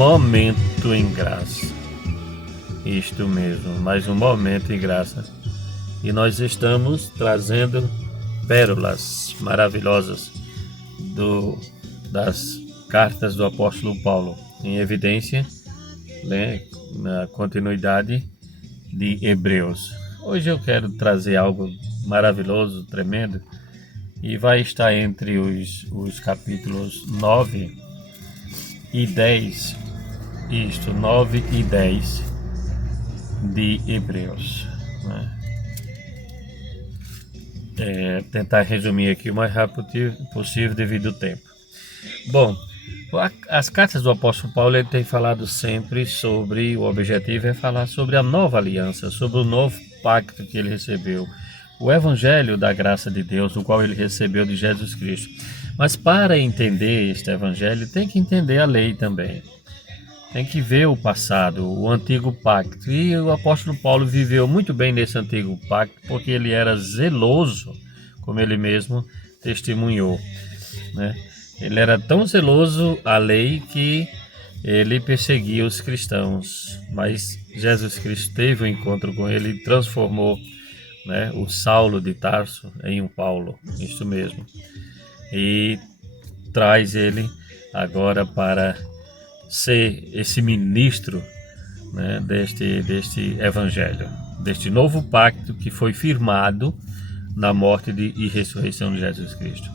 momento em graça. Isto mesmo, mais um momento em graça. E nós estamos trazendo pérolas maravilhosas das cartas do apóstolo Paulo, em evidência, né, na continuidade de Hebreus. Hoje eu quero trazer algo maravilhoso, tremendo, e vai estar entre os capítulos 9 e 10, 9 e 10 de Hebreus, né? Tentar resumir aqui o mais rápido possível devido ao tempo. Bom, as cartas do apóstolo Paulo, ele tem falado sempre sobre, o objetivo é falar sobre a nova aliança, sobre o novo pacto que ele recebeu, o evangelho da graça de Deus, o qual ele recebeu de Jesus Cristo. Mas para entender este evangelho, tem que entender a lei também. Tem que ver o passado, o antigo pacto. E o apóstolo Paulo viveu muito bem nesse antigo pacto, porque ele era zeloso, como ele mesmo testemunhou, né? Ele era tão zeloso à lei que ele perseguia os cristãos. Mas Jesus Cristo teve um encontro com ele e transformou, né, o Saulo de Tarso em um Paulo, isso mesmo. E traz ele agora para ser esse ministro, né, deste evangelho, deste novo pacto que foi firmado na morte e ressurreição de Jesus Cristo.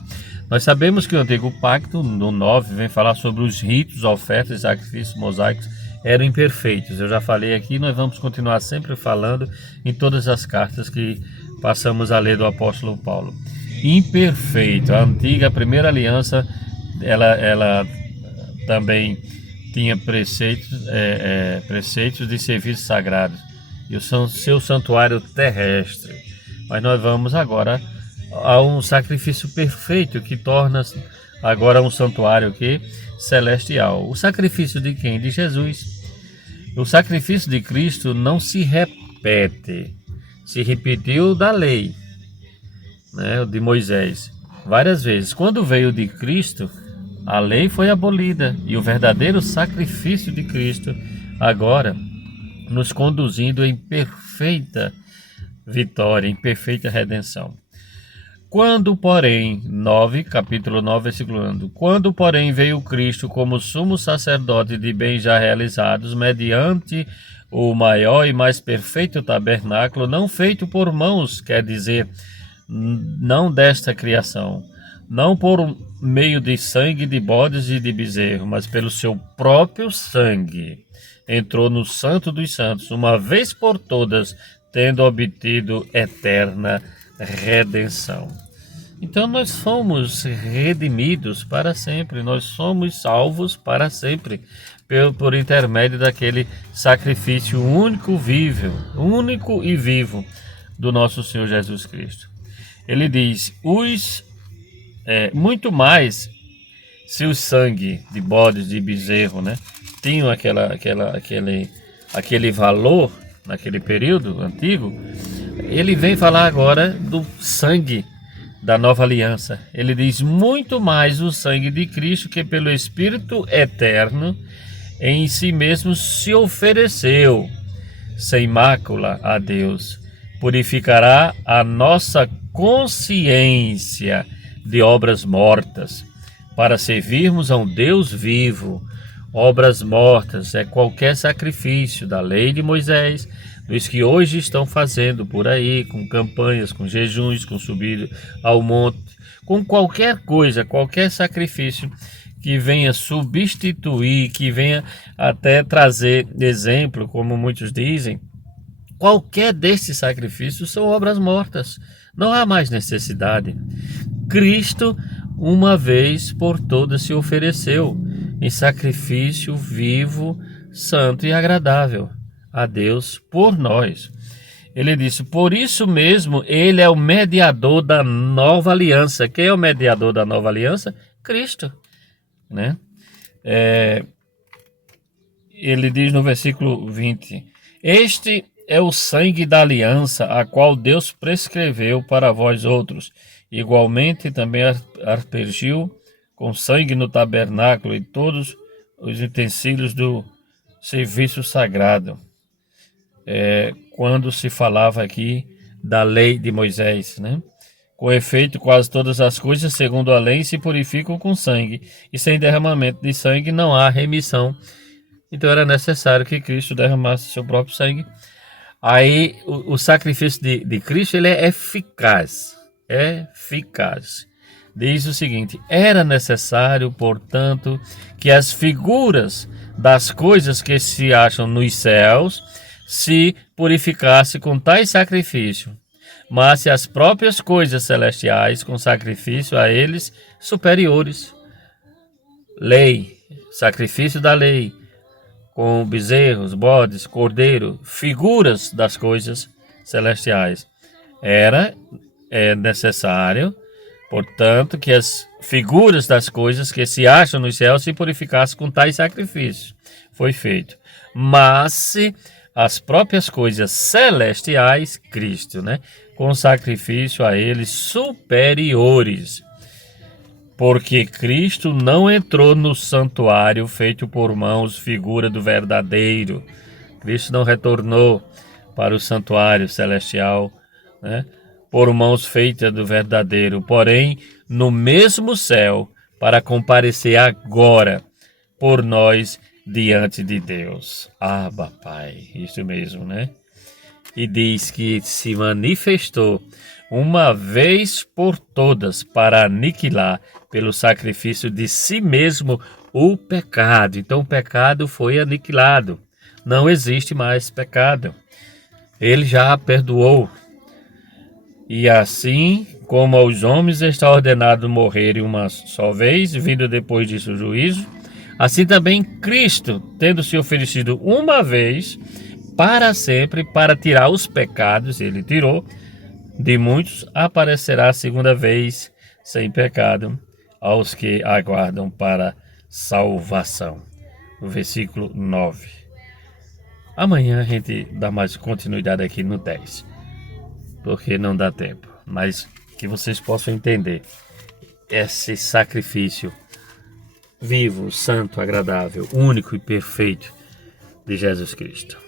Nós sabemos que o antigo pacto, no 9, vem falar sobre os ritos, ofertas e sacrifícios mosaicos eram imperfeitos. Eu já falei aqui, nós vamos continuar sempre falando em todas as cartas que passamos a ler do apóstolo Paulo. Imperfeito, a primeira aliança, ela também tinha preceitos de serviços sagrados e o seu santuário terrestre. Mas nós vamos agora a um sacrifício perfeito que torna agora um santuário celestial. O sacrifício de quem? De Jesus. O sacrifício de Cristo não se repete. Se repetiu da lei, né, de Moisés, várias vezes. Quando veio de Cristo, a lei foi abolida e o verdadeiro sacrifício de Cristo agora nos conduzindo em perfeita vitória, em perfeita redenção. Quando, porém, capítulo 9, versículo 1, quando, porém, veio Cristo como sumo sacerdote de bens já realizados, mediante o maior e mais perfeito tabernáculo, não feito por mãos, quer dizer, não desta criação, não por meio de sangue de bodes e de bezerro, mas pelo seu próprio sangue, entrou no Santo dos Santos, uma vez por todas, tendo obtido eterna redenção. Então nós somos redimidos para sempre, nós somos salvos para sempre, por intermédio daquele sacrifício único e vivo do nosso Senhor Jesus Cristo. Ele diz, muito mais, se o sangue de bodes, de bezerro, né, tinham aquele valor naquele período antigo, ele vem falar agora do sangue da nova aliança. Ele diz, muito mais o sangue de Cristo, que pelo Espírito eterno em si mesmo se ofereceu sem mácula a Deus, purificará a nossa consciência de obras mortas, para servirmos a um Deus vivo. Obras mortas é qualquer sacrifício da lei de Moisés, dos que hoje estão fazendo por aí, com campanhas, com jejuns, com subir ao monte, com qualquer coisa, qualquer sacrifício que venha substituir, que venha até trazer exemplo, como muitos dizem. Qualquer destes sacrifícios são obras mortas, não há mais necessidade. Cristo, uma vez por todas, se ofereceu em sacrifício vivo, santo e agradável a Deus por nós. Ele disse, por isso mesmo, ele é o mediador da nova aliança. Quem é o mediador da nova aliança? Cristo, né? Ele diz no versículo 20, este é o sangue da aliança, a qual Deus prescreveu para vós outros. Igualmente também aspergiu com sangue no tabernáculo e todos os utensílios do serviço sagrado, quando se falava aqui da lei de Moisés, né? Com efeito, quase todas as coisas, segundo a lei, se purificam com sangue, e sem derramamento de sangue não há remissão. Então era necessário que Cristo derramasse seu próprio sangue. Aí o sacrifício de Cristo ele é eficaz. Eficaz. Diz o seguinte: era necessário, portanto, que as figuras das coisas que se acham nos céus se purificassem com tais sacrifício, mas se as próprias coisas celestiais com sacrifício a eles superiores. Lei, sacrifício da lei, com bezerros, bodes, cordeiro, figuras das coisas celestiais. É necessário, portanto, que as figuras das coisas que se acham nos céus se purificassem com tais sacrifícios. Foi feito. Mas se as próprias coisas celestiais, Cristo, né, com sacrifício a eles superiores. Porque Cristo não entrou no santuário feito por mãos, figura do verdadeiro. Cristo não retornou para o santuário celestial, né, por mãos feitas do verdadeiro, porém no mesmo céu, para comparecer agora por nós diante de Deus. Abba, Pai, isso mesmo, né? E diz que se manifestou uma vez por todas para aniquilar pelo sacrifício de si mesmo o pecado. Então o pecado foi aniquilado. Não existe mais pecado. Ele já perdoou. E assim como aos homens está ordenado morrerem uma só vez, vindo depois disso o juízo, assim também Cristo, tendo se oferecido uma vez para sempre, para tirar os pecados, ele tirou, de muitos, aparecerá a segunda vez sem pecado aos que aguardam para salvação. No versículo 9. Amanhã a gente dá mais continuidade aqui no 10, porque não dá tempo, mas que vocês possam entender esse sacrifício vivo, santo, agradável, único e perfeito de Jesus Cristo.